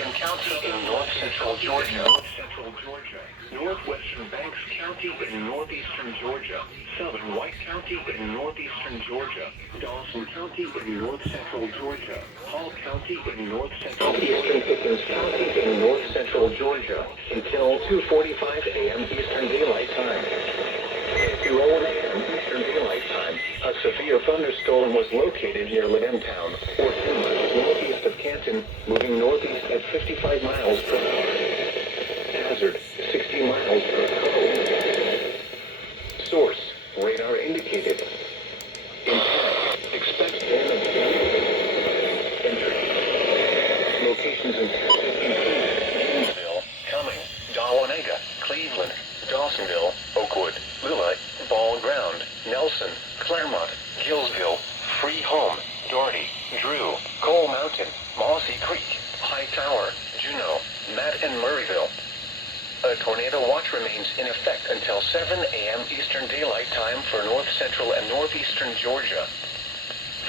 Western County in north-central Georgia. Northwestern Banks County in northeastern Georgia. Southern White County in northeastern Georgia. Dawson County in north-central Georgia. Hall County in north-central Eastern Pickens County in north-central Georgia until 2:45 a.m. Eastern Daylight Time. At 2:01 a.m. Eastern Daylight Time, a severe thunderstorm was located near Lamtown, or 10 miles northeast of Canton, moving northeast at 55 miles per hour. Hazard, 60 miles per hour. Source, radar indicated. Intent, expect entry. Locations in Texas include Gainesville, Cumming, Dahlonega, Cleveland, Dawsonville, Oakwood, Lula, Ball Ground, Nelson, Claremont, Gillsville, Free Home, Doherty, Drew, Coal Mountain, Mossy Creek, High Tower, Juneau, Matt and Murrayville. A tornado watch remains in effect until 7 a.m. Eastern Daylight Time for north-central and northeastern Georgia.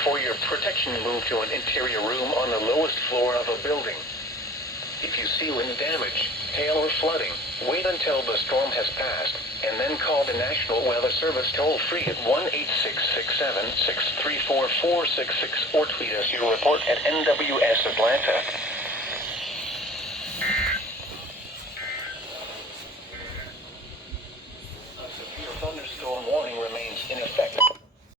For your protection, move to an interior room on the lowest floor of a building. If you see wind damage, hail or flooding, wait until the storm has passed, and then call the National Weather Service toll-free at 1-866-7-634-466 or tweet us your report at NWS Atlanta.